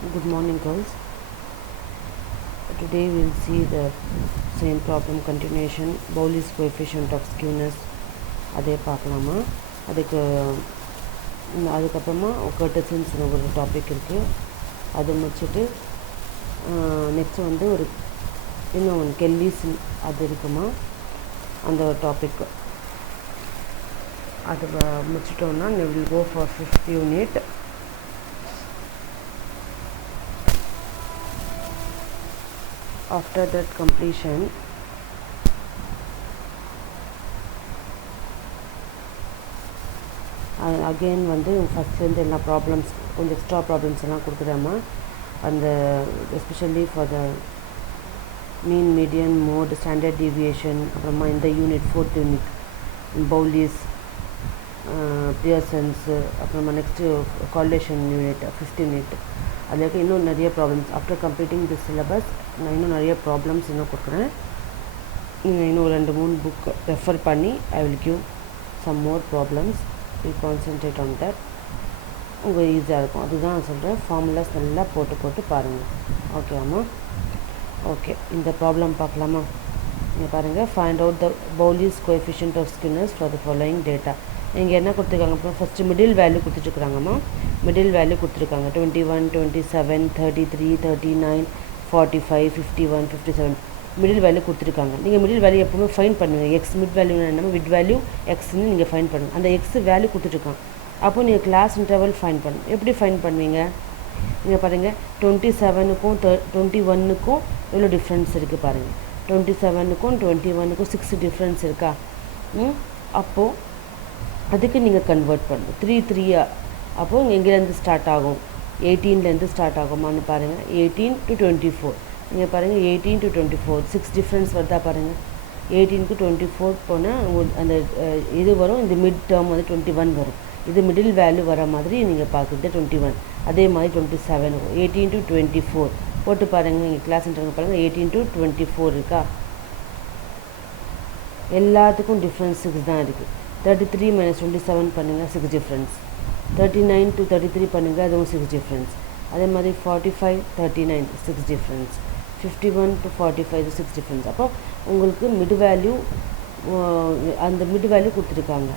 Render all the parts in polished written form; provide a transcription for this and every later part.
Good morning, girls. Today we'll see the same problem continuation. Bowley's coefficient of skewness. அதே பார்க்கலாமா அதுக்கப்புறமா கர்டசின்ஸ் ஒரு topic இருக்குது, அதை முடிச்சுட்டு நெக்ஸ்ட் வந்து ஒரு இன்னும் ஒன்று கெல்லிஸ் அது இருக்குமா அந்த டாபிக் அது முடிச்சிட்டோன்னா we will go for 5th unit. After that completion, again வந்து ஃபஸ்ட்லேருந்து எல்லா ப்ராப்ளம்ஸ் கொஞ்சம் எக்ஸ்ட்ரா ப்ராப்ளம்ஸ் எல்லாம் கொடுக்குறாமா. அந்த especially for the mean, median, mode, standard deviation, அப்புறமா இந்த யூனிட் 4th யூனிட் பவுலிஸ், பியர்சன்ஸு, அப்புறமா next correlation unit 5th unit. அதில் இன்னும் நிறைய problems. After completing this syllabus நான் இன்னும் நிறைய ப்ராப்ளம்ஸ் இன்னும் கொடுக்குறேன். நீங்கள் இன்னும் 2-3 புக் ரெஃபர் பண்ணி I will give some more problems. We concentrate on that. உங்களுக்கு ஈஸியாக இருக்கும். அதுதான் நான் சொல்கிறேன். ஃபார்முலாஸ் நல்லா போட்டு பாருங்கள். ஓகே அம்மா? ஓகே, இந்த ப்ராப்ளம் பார்க்கலாமா? நீங்கள் பாருங்கள். Find out the Bowley's coefficient of skewness for the following data. இங்கே என்ன கொடுத்துருக்காங்க? அப்புறம் ஃபஸ்ட்டு மிடில் வேல்யூ கொடுத்துட்ருக்குறாங்கம்மா. மிடில் வேல்யூ கொடுத்துருக்காங்க 21, 27, 33, 39, 45, 51, 57 மிடில் வேல்யூ கொடுத்துருக்காங்க. நீங்கள் மிடில் வேல்யூ எப்பவுமே ஃபைன் பண்ணுவீங்க. எக்ஸ் மிட் வேல்யூ என்னமோ மிட் வேல்யூ எக்ஸ்ன்னு நீங்கள் ஃபைன் பண்ணுங்கள். அந்த எக்ஸ் வேல்யூ கொடுத்துட்ருக்காங்க. அப்போ நீங்கள் கிளாஸ் இன்டர்வல் ஃபைன் பண்ணணும். எப்படி ஃபைன் பண்ணுவீங்க? நீங்கள் பாருங்கள், 27க்கும் 21க்கும் எவ்வளோ டிஃப்ரென்ஸ் இருக்குது பாருங்கள். 27க்கும் 21க்கும் 6 டிஃப்ரென்ஸ் இருக்கா? அப்போது அதுக்கு நீங்கள் கன்வெர்ட் பண்ணணும். 3 அப்போது எங்கேருந்து ஸ்டார்ட் ஆகும்? 18லேருந்து ஸ்டார்ட் ஆகுமான்னு பாருங்கள். 18 to 24. நீங்கள் பாருங்கள், 18 to 24 6 டிஃப்ரென்ஸ் வருதா பாருங்கள். 18 to 24 போனால் உங்களுக்கு அந்த இது வரும். இந்த மிட் டேர்ம் வந்து 21 வரும். இது மிடில் வேல்யூ வர மாதிரி நீங்கள் பார்க்குறது 21. அதே மாதிரி 27 வரும். 18 to 24 போட்டு பாருங்கள். நீங்கள் கிளாஸ் இன்டர்வல் பாருங்கள். 18 to 24 இருக்கா? எல்லாத்துக்கும் டிஃப்ரென்ஸ் 6 தான் இருக்குது. 33 - 27 பண்ணுங்கள், 6 டிஃப்ரென்ஸ். 39 to 33 பண்ணுங்கள், அதுவும் 6 டிஃப்ரென்ஸ். அதே மாதிரி 45, 39 6 டிஃப்ரென்ஸ். 51 to 45 6 difference. அப்போ உங்களுக்கு மிட் வேல்யூ, அந்த மிட் வேல்யூ கொடுத்துருக்காங்க.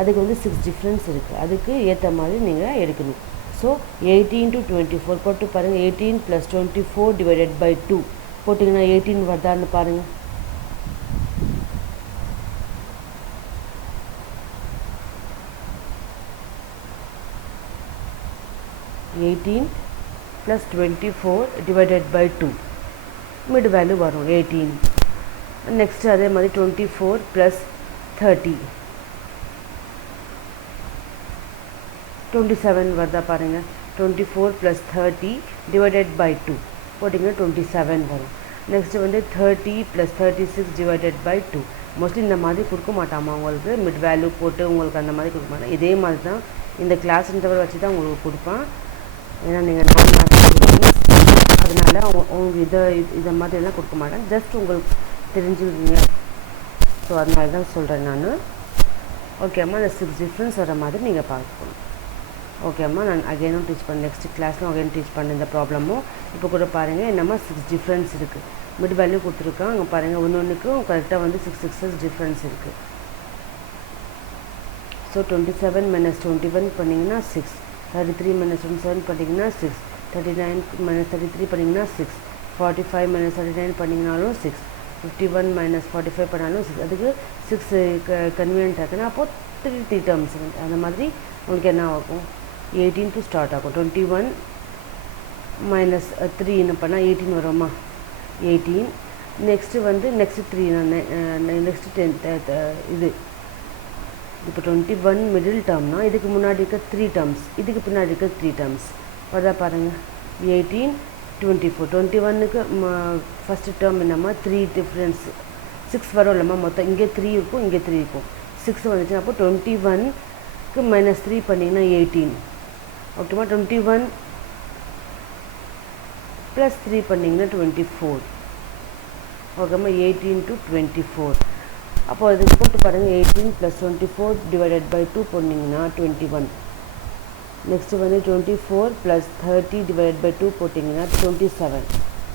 அதுக்கு வந்து 6 டிஃப்ரென்ஸ் இருக்குது. அதுக்கு ஏற்ற மாதிரி நீங்கள் எடுக்கணும். ஸோ 18 to 24 போட்டு பாருங்கள். 18 + 24 / 2 போட்டிங்கன்னா 18 வருதான்னு பாருங்கள். 18 + 24 / 2 மிட் வேல்யூ வரும் 18. நெக்ஸ்ட்டு அதே மாதிரி 24 + 30 27 வருதா பாருங்கள். 24 + 30 / 2 போட்டிங்கன்னா 27 வரும். நெக்ஸ்ட்டு வந்து 30 + 36 / 2. மோஸ்ட்லி இந்த மாதிரி கொடுக்க மாட்டாமா உங்களுக்கு. மிட் வேல்யூ போட்டு உங்களுக்கு அந்த மாதிரி கொடுக்க மாட்டேன். இதே மாதிரி தான் இந்த கிளாஸ் இன்டர்வல் வச்சு தான் உங்களுக்கு கொடுப்பேன். ஏன்னா நீங்கள் நான் மேத்ஸ் அதனால உங்களுக்கு இதை மாதிரிலாம் கொடுக்க மாட்டேன். ஜஸ்ட் உங்களுக்கு தெரிஞ்சுக்கிங்க. ஸோ அதனால தான் சொல்கிறேன் நான். ஓகே அம்மா, அந்த 6 டிஃப்ரென்ஸ் வர மாதிரி நீங்கள் பார்க்கணும். ஓகே அம்மா, நான் அகைனும் டீச் பண்ணேன். நெக்ஸ்ட் கிளாஸில் அகைன் டீச் பண்ணேன் இந்த ப்ராப்ளமும். இப்போ கூட பாருங்கள், என்னம்மா 6 டிஃப்ரென்ஸ் இருக்குது. மிட் வேல்யூ கொடுத்துருக்கான். அங்கே பாருங்கள், ஒன்றுக்கும் கரெக்டாக வந்து 6 டிஃப்ரென்ஸ் இருக்குது. ஸோ 27 - 21 பண்ணிங்கன்னா 6. 33 - 27 பண்ணிங்கன்னா 6. 39 - 33 பண்ணிங்கன்னா 6. 45 - 39 பண்ணிங்கனாலும் 6. 51 - 45 பண்ணாலும் 6. அதுக்கு 6 கன்வீனியன்ட் ஆகுதுன்னா அப்போது 3 டேர்ம்ஸ் அந்த மாதிரி உங்களுக்கு என்ன ஆகும்? 18 to ஸ்டார்ட் ஆகும். 21 - 3 என்ன பண்ணால் 18 வருமா? 18. நெக்ஸ்ட்டு வந்து நெக்ஸ்ட்டு 3 நெக்ஸ்ட்டு 10 இது இப்போ 21 மிடில் டேர்ம்னா இதுக்கு முன்னாடி இருக்க 3 டேர்ம்ஸ், இதுக்கு பின்னாடி இருக்க 3 டேர்ம்ஸ் வருதா பாருங்கள். 18, 24. 21க்கு ஃபஸ்ட்டு டேர்ம் என்னம்மா 3 டிஃப்ரென்ஸ் 6 வரும் இல்லைம்மா. மொத்தம் இங்கே 3 இருக்கும், இங்கே 3 இருக்கும். 6 வந்துச்சுன்னா அப்போ 21க்கு -3 பண்ணிங்கன்னா 18. ஓகேம்மா. 21 + 3 பண்ணிங்கன்னா 24. ஓகேம்மா. 18 to 24. அப்போ அதுக்கு போட்டு பாருங்கள். 18 + 24 / 2 பண்ணிங்கன்னா 21. நெக்ஸ்ட்டு வந்து 24 + 30 டிவைட் பை 2 போட்டிங்கன்னா 27.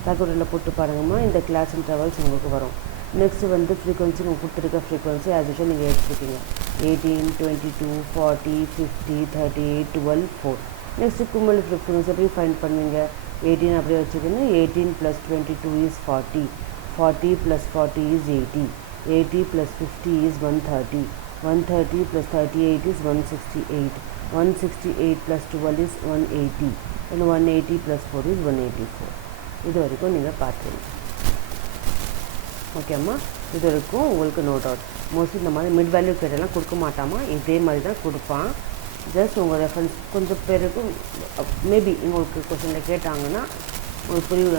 கால்குலேட்டரில் போட்டு பாருங்கம்மா, இந்த கிளாஸ் இன்டர்வல்ஸ் உங்களுக்கு வரும். நெக்ஸ்ட்டு வந்து ஃப்ரீக்வன்சி உங்களுக்கு கொடுத்துருக்க ஃப்ரீக்வன்சி ஆஸ் யூஷுவல் நீங்கள் எடுத்துருக்கீங்க. 18, 22, 40, 50, 38, 12, 4. நெக்ஸ்ட்டு குமுலேட்டிவ் ஃப்ரீக்வன்சி எப்படி ஃபைண்ட் பண்ணுவீங்க? 18 அப்படியே வச்சுக்கோங்க. 18 + 22 is 40. 40 + 40 is 80. 80 + 50 is 130. 130 + 38 is 168. 168 + 12 is 180. And 180 + 4 is 184. இது வரைக்கும் நீங்கள் பார்த்துருங்க. ஓகேம்மா, இது வரைக்கும் உங்களுக்கு நோட் அவுட். மோஸ்ட்லி இந்த மாதிரி மிட் வேல்யூ கேட்டெல்லாம் கொடுக்க மாட்டாமா, இதே மாதிரி தான் கொடுப்பான். ஜஸ்ட் உங்கள் ரெஃபரன்ஸ் கொஞ்சம் பேருக்கும் மேபி உங்களுக்கு கொஸ்டினில் கேட்டாங்கன்னா உங்களுக்கு புரியுது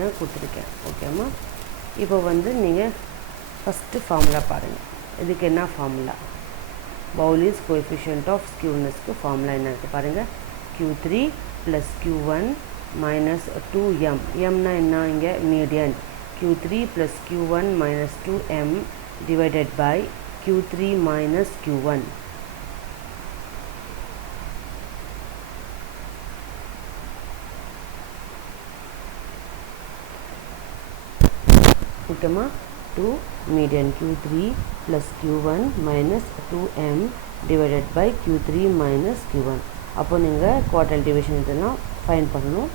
தான் கொடுத்துருக்கேன். ஓகேம்மா, இப்போ வந்து நீங்கள் ஃபஸ்ட்டு ஃபார்முலா பாருங்கள். இதுக்கு என்ன ஃபார்முலா? பவுலிஸ் கோஎஃபிஷியன்ட் ஆஃப் ஸ்கியூனஸ்க்கு ஃபார்முலா என்ன இருக்குது பாருங்கள். Q3 + Q1 - 2m. mனா என்ன? இங்கே median. Q3 + Q1 - 2m divided by Q3 - Q1. ஓகேம்மா, 2 median Q3 + Q1 - 2m divided by Q3 - Q1. அப்போ நீங்கள் குவார்டல் டிவிஷன் இதெல்லாம் ஃபைன் பண்ணணும்.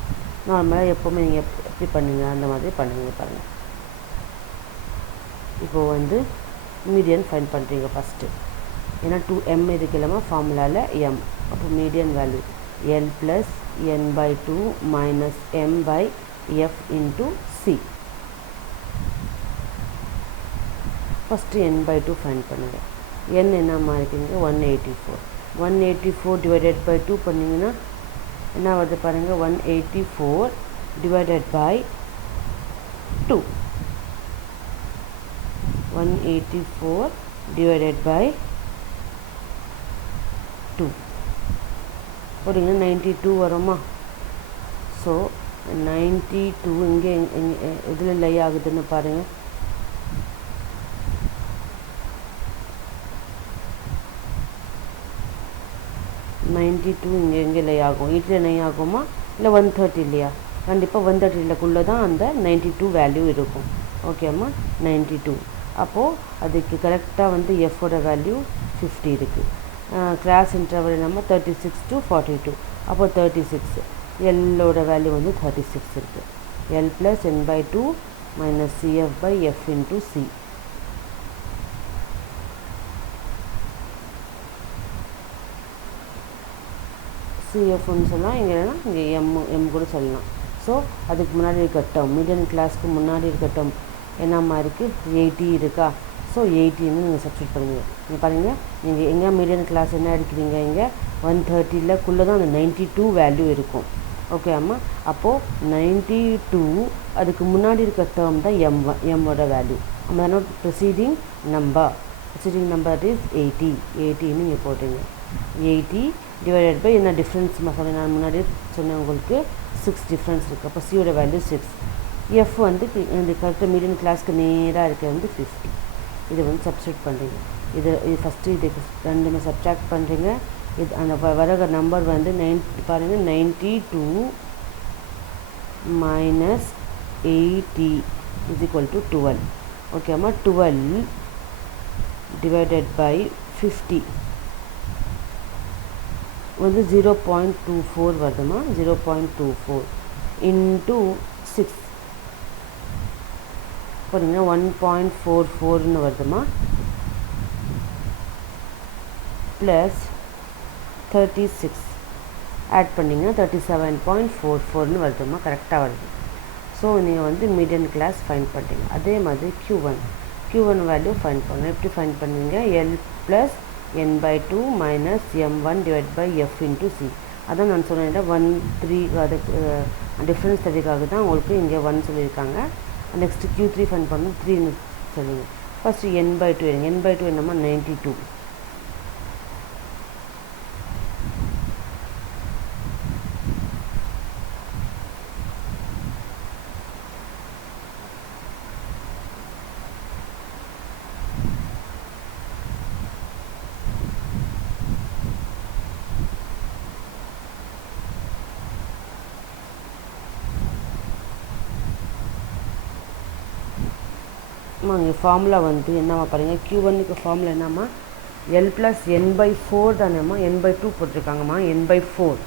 நார்மலாக எப்போவுமே நீங்கள் எப்படி பண்ணுங்க அந்த மாதிரி பண்ணுங்க பாருங்கள். இப்போது வந்து மீடியன் ஃபைன் பண்ணுறீங்க ஃபஸ்ட்டு. ஏன்னா 2m இதுக்கு இல்லாமல் ஃபார்முலாவில் m. அப்போ median value l + n/2 - m/f × c. First n/2 fine பண்ணுங்கள். n என்னம்மா இருக்குங்க? 184. 184 டிவைடட் பை 2 பண்ணிங்கன்னா என்ன வருது பாருங்கள். 184 டிவைடட் பை 2. 184 டிவைடட் பை 2 போட்டிங்கன்னா 92 வருமா? ஸோ 92 இங்கே இதில் லை ஆகுதுன்னு பாருங்கள். இங்கே லை ஆகும். 8 லை ஆகுமா இல்லை 130 இல்லையா? கண்டிப்பாக 130க்குள்ளே தான் அந்த 92 வேல்யூ இருக்கும். ஓகேம்மா, 92. அப்போது அதுக்கு கரெக்டாக வந்து எஃபோட வேல்யூ 50 இருக்குது. கிளாஸ் இன்டர்வல் நம்ம 36 to 42. அப்போது 36. எல்லோட வேல்யூ வந்து 36 இருக்குது. l + n/2 - cf/f × c. சிஎஃப்னு சொல்லலாம், இங்கே எம் கூட சொல்லலாம். ஸோ அதுக்கு முன்னாடி இருக்க டேர்ம், மீடியன் கிளாஸ்க்கு முன்னாடி இருக்க டேர்ம் என்னம்மா இருக்குது? 80 இருக்கா? ஸோ 80ன்னு நீங்கள் சப்ஸ்டியூட் பண்ணுங்கள். நீங்கள் பாருங்கள், நீங்கள் எங்கே மீடியன் கிளாஸ் என்ன எடுக்கிறீங்க? இங்கே 130க்குள்ளே தான் அந்த 92 வேல்யூ இருக்கும். ஓகே அம்மா, அப்போது 92 அதுக்கு முன்னாடி இருக்க டேர்ம் தான் எம்மோட வேல்யூ. நம்ம ப்ரொசீடிங் நம்பர் இஸ் 80ன்னு நீங்கள் போட்டுங்க. 80 டிவைடட் பை என்ன டிஃப்ரென்ஸ் சொன்னேன் நான் முன்னாடி சொன்னேன் உங்களுக்கு 6 டிஃப்ரென்ஸ் இருக்குது. அப்போ சியோட வேல்யூ 6. எஃப் வந்து இந்த கரெக்டாக மீடியன் கிளாஸ்க்கு நேராக இருக்கிறது வந்து 50. இதை வந்து சப்ஸ்டியூட் பண்ணுறீங்க. இது ஃபஸ்ட்டு இதுக்கு ரெண்டுமே சப்ட்ராக்ட் பண்ணுறீங்க. இது அந்த வர நம்பர் வந்து பாருங்கள் 92 - 80 = 12. ஓகேம்மா, 12 டிவைடட் பை 50 வந்து 0.24 வருதுமா. 0.24 இன்ட்டு 6 போட்டிங்கன்னா 1.44ன்னு வருதுமா. ப்ளஸ் 36 ஆட் பண்ணிங்கன்னா 37.44ன்னு வருதுமா. கரெக்டாக வருது. ஸோ நீங்கள் வந்து மீடியன் கிளாஸ் ஃபைண்ட் பண்ணுறீங்க. அதே மாதிரி Q1 வேல்யூ ஃபைண்ட் பண்ணணும். எப்படி ஃபைண்ட் பண்ணுவீங்க? l + n/2 - m1 divide by f × c. அதான் நான் சொன்னேன் 1 3 அதுக்கு டிஃப்ரென்ஸ் தெரியக்காக தான் உங்களுக்கு இங்கே 1 சொல்லியிருக்காங்க. நெக்ஸ்ட்டு Q3 ஃபைண்ட் பண்ணணும். 3ன்னு சொல்லுங்கள். ஃபஸ்ட்டு n/2 n/2 என்னம்மா? 92. இங்கே ஃபார்முலா வந்து என்னம்மா பாருங்கள், Q1க்கு ஃபார்முலா என்னம்மா, L + n/4 தானேம்மா, n/2 போட்டிருக்காங்கம்மா, n/4.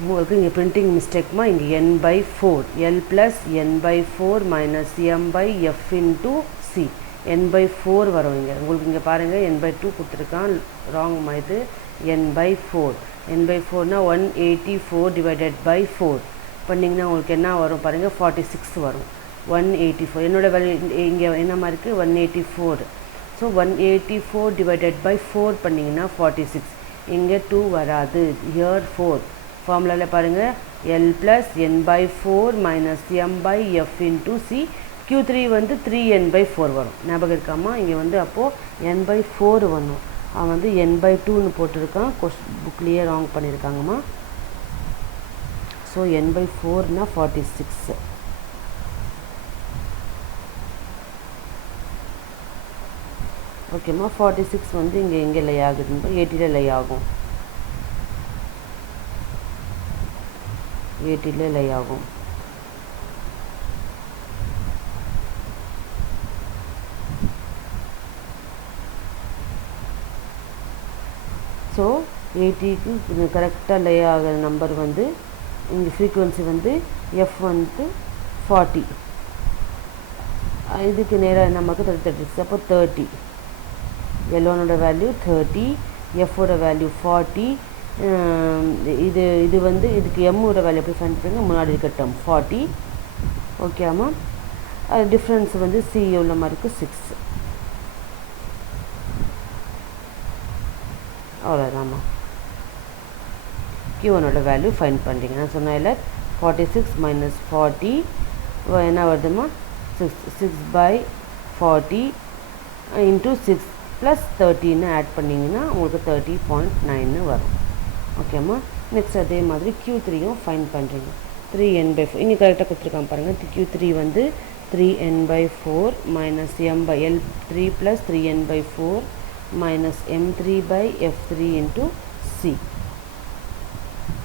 உங்களுக்கு இங்கே பிரிண்டிங் மிஸ்டேக்மா, இங்கே n/4, L + n/4 - m/f × c, n/4 வரும் இங்கே. உங்களுக்கு இங்கே பாருங்கள் n/2 கொடுத்துருக்கான், ராங்மா இது, n/4. n/4னா 184 / 4 பண்ணிங்கன்னா உங்களுக்கு என்ன வரும் பாருங்கள், 46 வரும். 184 என்னோட வேல்யூ இங்கே என்னமா இருக்குது, 184. ஸோ 184 / 4 பண்ணிங்கன்னா 46. இங்கே 2 வராது, ஹியர் 4. ஃபார்முலாவில் பாருங்கள், L + n/4 - m/f × c. Q3 வந்து 3n/4 வரும். ஞாபகம் இருக்காமா, இங்கே வந்து அப்போது n/4 வரணும். அவன் வந்து n/2ன்னு போட்டிருக்கான், புக்லேயே ராங் பண்ணியிருக்காங்கம்மா. ஸோ n/4னா 46. ஓகேம்மா, 46 வந்து இங்கே எங்கே லை ஆகுதுன்னு 80ல் லை ஆகும், 80ல் லை ஆகும். ஸோ 80க்கு கரெக்டாக லை ஆகிற நம்பர் வந்து இங்கே ஃப்ரீக்குவென்சி வந்து எஃப் வந்து 40. இதுக்கு நேராக நமக்கு 36, அப்போ 30. L1ஓட வேல்யூ 30, F-ஓட வேல்யூ 40. இது வந்து இதுக்கு M-ஓட வேல்யூ எப்படி ஃபைண்ட் பண்ணுங்க, முன்னாடி இருக்க டேர்ம் 40. ஓகேம்மா, அது டிஃப்ரென்ஸ் வந்து C எவ்வளோ மாதிரி இருக்குது, 6. அவ்வளோதாம்மா. Q1ஓட வேல்யூ ஃபைண்ட் பண்ணுறீங்க. நான் சொன்னேன் 46 - 40 என்ன வருதுமா, 6/40 × 6 + 30ன்னு ஆட் பண்ணிங்கன்னா உங்களுக்கு 30.9 வரும். ஓகேம்மா, நெக்ஸ்ட் அதே மாதிரி Q3யும் ஃபைண்ட் பண்ணுறீங்க. 3n/4 இங்கே கரெக்டாக கொடுத்துருக்காங்க பாருங்கள். Q3 வந்து 3n/4 - m/L3 + 3n/4 - m3/f3 × c.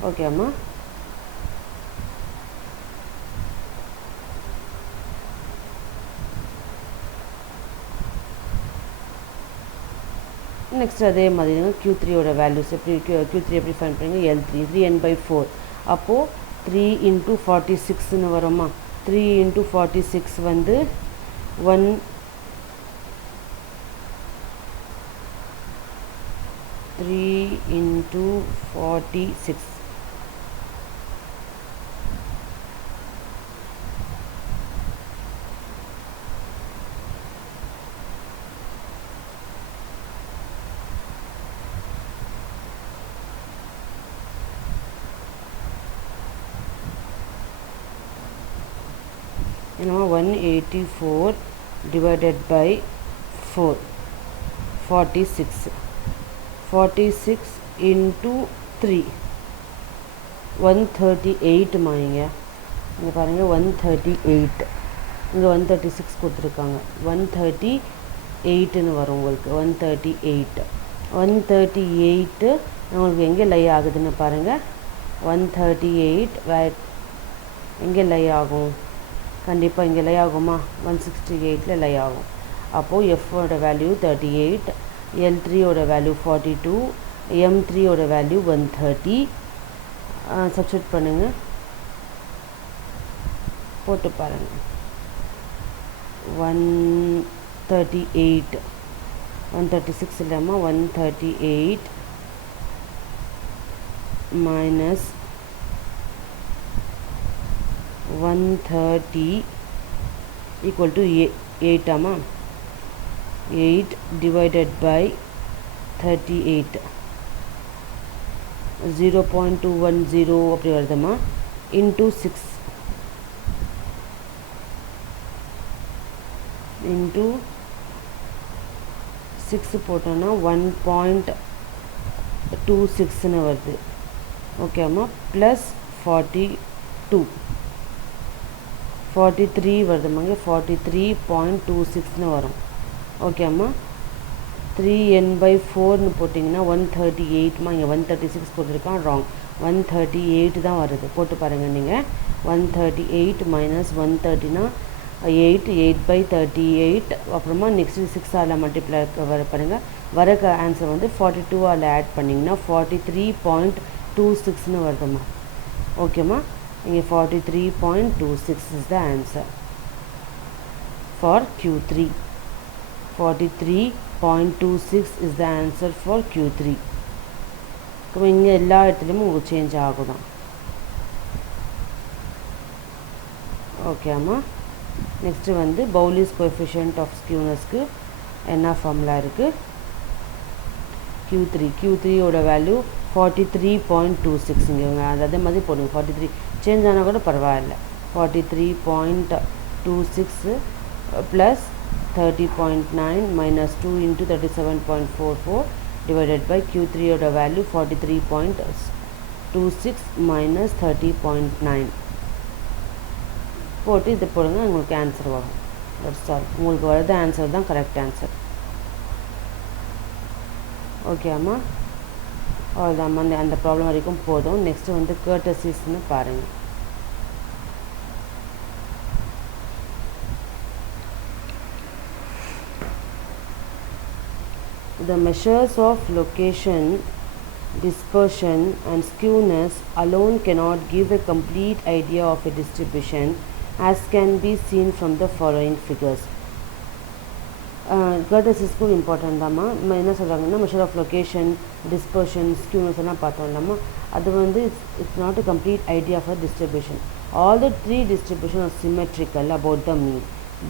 ஓகேம்மா, நெக்ஸ்ட் அதே மாதிரி Q3ஓட வேல்யூஸ் எப்படி, Q3 எப்படி ஃபைண்ட் பண்ணுங்க, L3 3n/4. அப்போது 3 × 46ன்னு வருமா, 3 × 46 வந்து 3 × 46 என்னமா, 184 / 4, 46. 46 × 3 138மா. இங்கே பாருங்கள் 138, இங்கே 136 கொடுத்துருக்காங்க, 138ன்னு வரும் உங்களுக்கு. 138 உங்களுக்கு எங்கே லை ஆகுதுன்னு பாருங்கள். 138 எங்கே லை ஆகும், கண்டிப்பாக இங்கே லை ஆகுமா, 168ல் லை ஆகும். அப்போது F-ஓட வேல்யூ 38, L3ஓட வேல்யூ 42, M3ஓட வேல்யூ 130. சப்ஸ்டியூட் பண்ணுங்கள், போட்டு பாருங்கள். 138 136 இல்லாமா, 138 minus 130 equal to 8 ஆமா, 8 divided by 38 0.210 அப்படி வருதுமா, into 6 into 6 போட்டோன்னா 1.26ன்னு வருது. ஓகேம்மா, ப்ளஸ் 42 43 வருதுமாங்க, 43.26ன்னு வரும். ஓகேம்மா, 3n/4ன்னு போட்டிங்கன்னா 138மா, இங்கே 136 போட்டிருக்கான், ராங். 138 தான் வருது, போட்டு பாருங்கள் நீங்கள். 138 - 130னா 8/38 அப்புறமா நெக்ஸ்ட்டு 6ஆல் மல்டிப்ளை வர பாருங்கள். வர ஆன்சர் வந்து 42ஆல் ஆட் பண்ணிங்கன்னா 43.26ன்னு வருதுமா. ஓகேம்மா, இங்கே 43.26 is the answer for Q3. 43.26 is the answer for Q3. இப்போ இங்கே எல்லா இடத்துலையுமே உங்களுக்கு சேஞ்ச் ஆகுதான். ஓகேம்மா, நெக்ஸ்ட்டு வந்து பவுலிஸ் கோஎஃபிஷியன்ட் ஆஃப் ஸ்கியூனஸ்க்கு என்ன ஃபார்முலா இருக்குது? Q3யோட வேல்யூ 43.26. இங்கே அதே மாதிரி போடுங்க. 43 சேஞ்ச் ஆனால் கூட பரவாயில்ல. 43.26 plus 30.9 minus 2 into 37.44 divided by Q3 value 43.26 minus 30.9 போட்டு இது போடுங்க, உங்களுக்கு ஆன்சர் வரும். That's all. உங்களுக்கு வரது ஆன்சர் தான் கரெக்ட் ஆன்சர். ஓகே அம்மா, அவ்வளோதாம்மா. அந்த ப்ராப்ளம் வரைக்கும் போதும். நெக்ஸ்ட்டு வந்து கர்டசிஸ்ன்னு பாருங்கள். The measures of location, dispersion and skewness alone cannot give a complete idea of a distribution, as can be seen from the following figures. Curtisisku important தாம்மா. என்ன சொல்கிறாங்கன்னா, measure of location, dispersion, skewness எல்லாம் பார்த்தோம்லாமா. அது வந்து it's not a complete idea of a distribution. All the three distributions are symmetrical about the mean,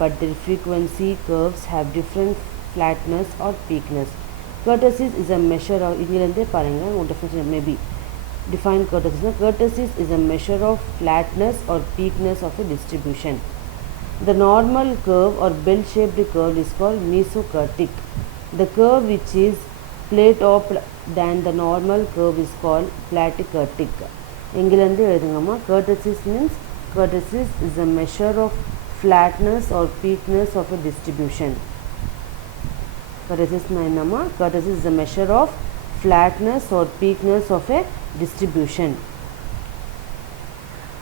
but their frequency curves have different flatness or peakness. Kurtosis is a measure of, இங்கிருந்தே பாருங்கள் உங்கள் definition maybe define kurtosis. Kurtosis is a measure of flatness or peakness of a distribution. The normal curve or bell-shaped curve is called mesokurtic. The curve which is plate-topped than the normal curve is called platykurtic. இங்கிருந்தே எழுதுங்கம்மா. Kurtosis means kurtosis is a measure of flatness or peakness of a distribution. Kurtosis என்னம்மா? Kurtosis is a measure of flatness or peakness of a distribution.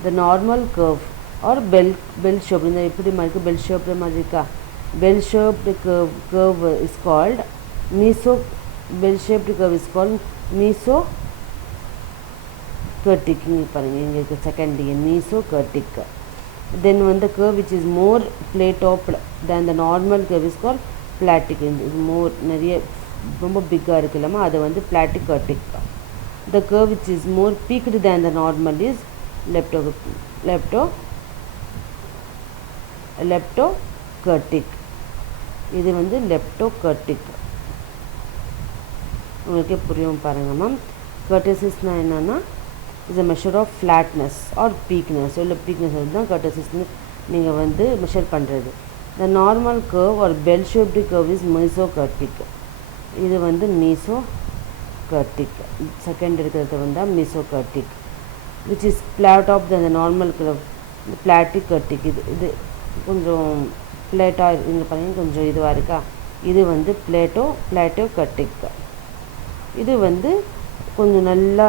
The normal curve or bell shape, இந்த எப்படி மாதிரி bell shaped மாதிரி இருக்கா, bell shaped curve is called bell shaped curve is called mesokurtic. இங்கே பாருங்க, இங்கே இருக்க second mesokurtic. Then when the curve which is more plate topped than the normal curve is called platic. இது more நிறைய ரொம்ப பிக்காக இருக்குல்லம்மா, அது வந்து platykurtic. The curve which is more peaked than the normal is leptokurtic. இது வந்து leptokurtic. உங்களுக்கே புரியும் பாருங்கம்மா. கர்டசிஸ்னா என்னன்னா, is a measure of flatness or peakness. இல்லை peakness தான் கர்டசிஸ்னு நீங்கள் வந்து மெஷர் பண்ணுறது. The normal curve or bell shaped curve is mesokurtic. இது வந்து mesokurtic. செகண்ட் இருக்கிறது வந்து mesokurtic, which is flat of the normal curve platykurtic. இது கொஞ்சம் பிளேட்டாக இங்கே பாருங்கள், கொஞ்சம் இதுவாக இருக்கா, இது வந்து platykurtic. இது வந்து கொஞ்சம் நல்லா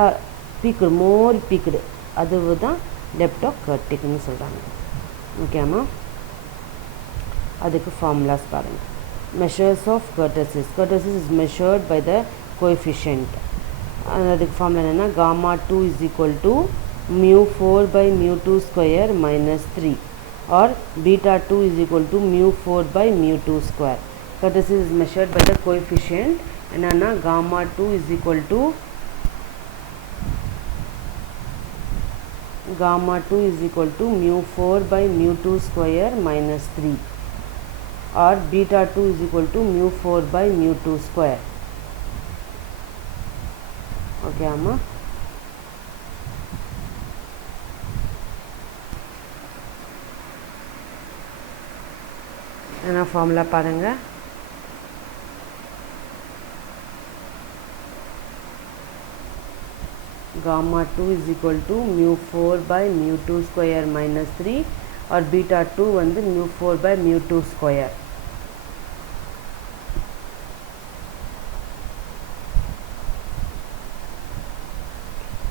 பீக்குடு, மோர் பீக்குடு, அது தான் leptokurticன்னு சொல்கிறாங்க. ஓகேம்மா, அதுக்கு ஃபார்முலாஸ் பாருங்கள். Measures of kurtosis. Kurtosis is measured by the coefficient. அதுக்கு ஃபார்முலா என்னென்னா, Γ2 is equal to μ4/μ2 square minus 3 or β2 is equal to μ4/μ2 square. Kurtosis is measured by the coefficient. என்னன்னா Γ2 is equal to μ4/μ2 square minus 3 or β2 is equal to μ4/μ2 square. Okay அம்மா. என்ன formula பாருங்கள். Γ2 is equal to μ4/μ2 square minus 3 or β2 வந்து μ4/μ2 square.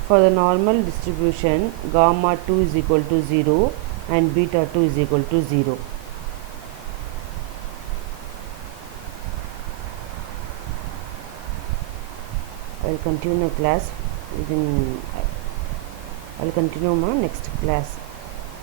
For the normal distribution, Γ2 is equal to 0 and β2 is equal to 0. I'll continue the class within I'll continue my next class.